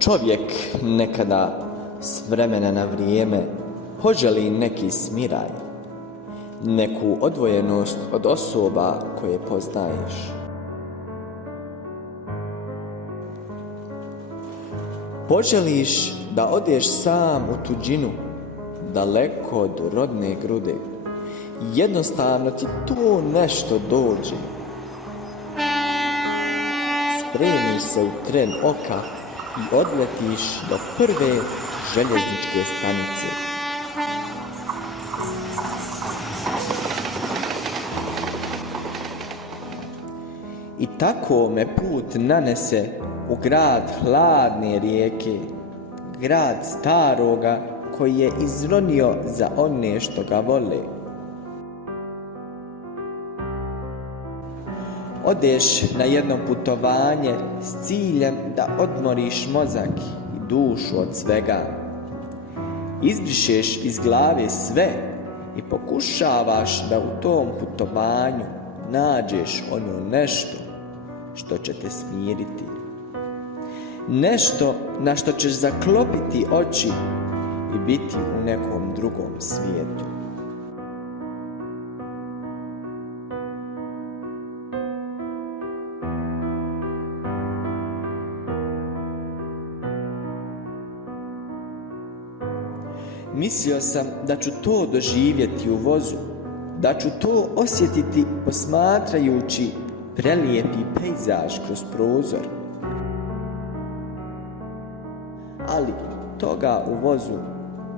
Čovjek nekada s vremena na vrijeme poželi neki smiraj, neku odvojenost od osoba koje poznaješ. Poželiš da odeš sam u tuđinu, daleko od rodne grude. Jednostavno ti to nešto dođe. Spremiš se u tren oka i odletiš do prve željezničke stanice. I tako me put nanese u grad hladne rijeke, grad staroga koji je izronio za one što ga vole. Odeš na jedno putovanje s ciljem da odmoriš mozak i dušu od svega. Izbrišeš iz glave sve i pokušavaš da u tom putovanju nađeš ono nešto što će te smiriti. Nešto na što ćeš zaklopiti oči i biti u nekom drugom svijetu. Mislio sam da ću to doživjeti u vozu, da ću to osjetiti posmatrajući prelijepi pejzaž kroz prozor. Ali toga u vozu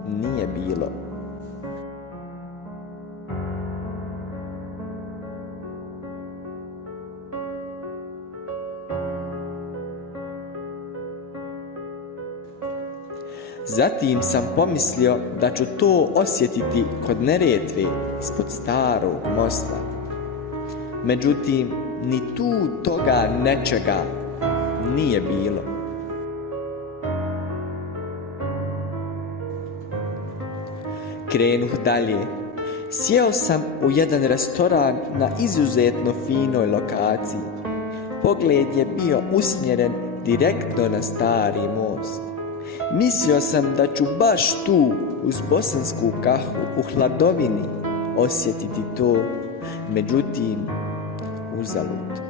nije bilo. Zatim sam pomislio da ću to osjetiti kod Neretve ispod starog mosta. Međutim, ni tu toga nečega nije bilo. Krenuh dalje. Sjeo sam u jedan restoran na izuzetno finoj lokaciji. Pogled je bio usmjeren direktno na stari most. Mislio sam da ću baš tu, uz bosansku kahu u hladovini, osjetiti to, međutim, uzalud.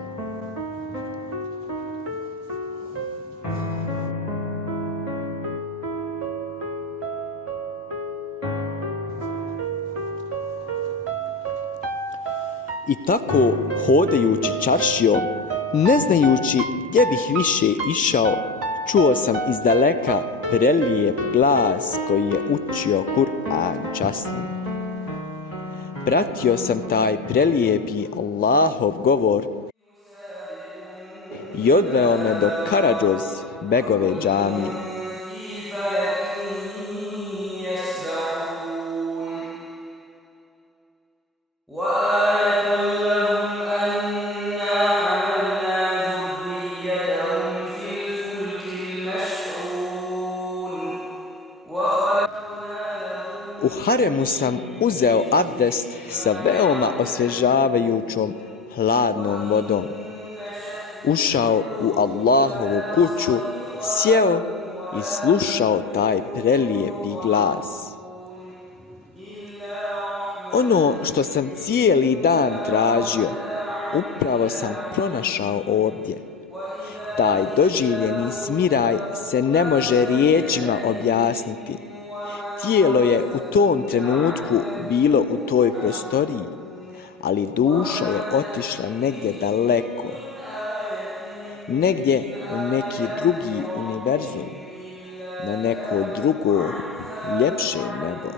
I tako, hodajući čaršijom, ne znajući gdje bih više išao, čuo sam izdaleka prelijep glas koji je učio Kur'an časni. Pratio sam taj prelijepi Allahov govor i odveo me do Karađoz begove džamije. U haremu sam uzeo abdest sa veoma osvježavajućom hladnom vodom. Ušao u Allahovu kuću, sjeo i slušao taj prelijepi glas. Ono što sam cijeli dan tražio, upravo sam pronašao ovdje. Taj doživljeni smiraj se ne može riječima objasniti. Tijelo je u tom trenutku bilo u toj prostoriji, ali duša je otišla negdje daleko, negdje u neki drugi univerzum, na neko drugo, ljepše nebo.